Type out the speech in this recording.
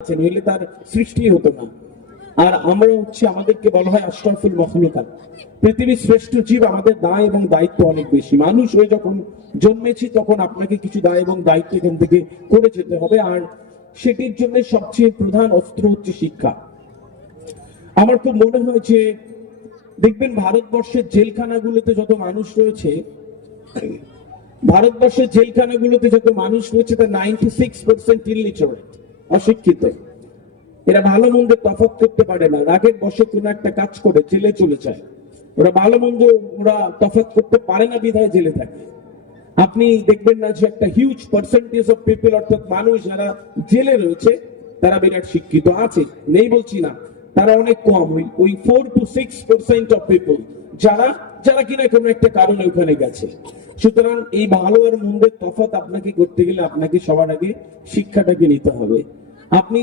নইলে তার সৃষ্টি হতো না। আর আমরা হচ্ছে আমাদেরকে বলা হয় আশরাফুল মখলুকাত, পৃথিবীর শ্রেষ্ঠ জীব। আমাদের দায় এবং দায়িত্ব অনেক বেশি। মানুষ হয়ে যখন জন্মেছি তখন আপনাকে কিছু দায় এবং দায়িত্ব এখান থেকে করে যেতে হবে, আর সেটির জন্য সবচেয়ে প্রধান অস্ত্র হচ্ছে শিক্ষা। আমার খুব মনে হয় যে দেখবেন ভারতবর্ষের জেলখানাগুলোতে যত মানুষ রয়েছে, তার 96% ইলিটারেট, অশিক্ষিত। এরা ভালো মন্দের তফাৎ করতে পারে না, রাগের বশে কোনো একটা কাজ করে জেলে চলে যায়। ওরা ভালো মন্দ তফাৎ করতে পারে না, বিধায় জেলে থাকে। আপনি দেখবেন না যে একটা হিউজ পার্সেন্টেজ অফ পিপল, অর্থাৎ মানুষ যারা জেলে রয়েছে তারা বিরাট শিক্ষিত আছে, নেই বলছি না, তারা অনেক কম। ওই 4 to 6% অফ পিপল যারা কিনা কোনো একটা কারণে ওখানে গেছে। সুতরাং এই ভালো আর মন্দের তফাৎ আপনাকে করতে গেলে আপনাকে সবার আগে শিক্ষাটাকে নিতে হবে। আপনি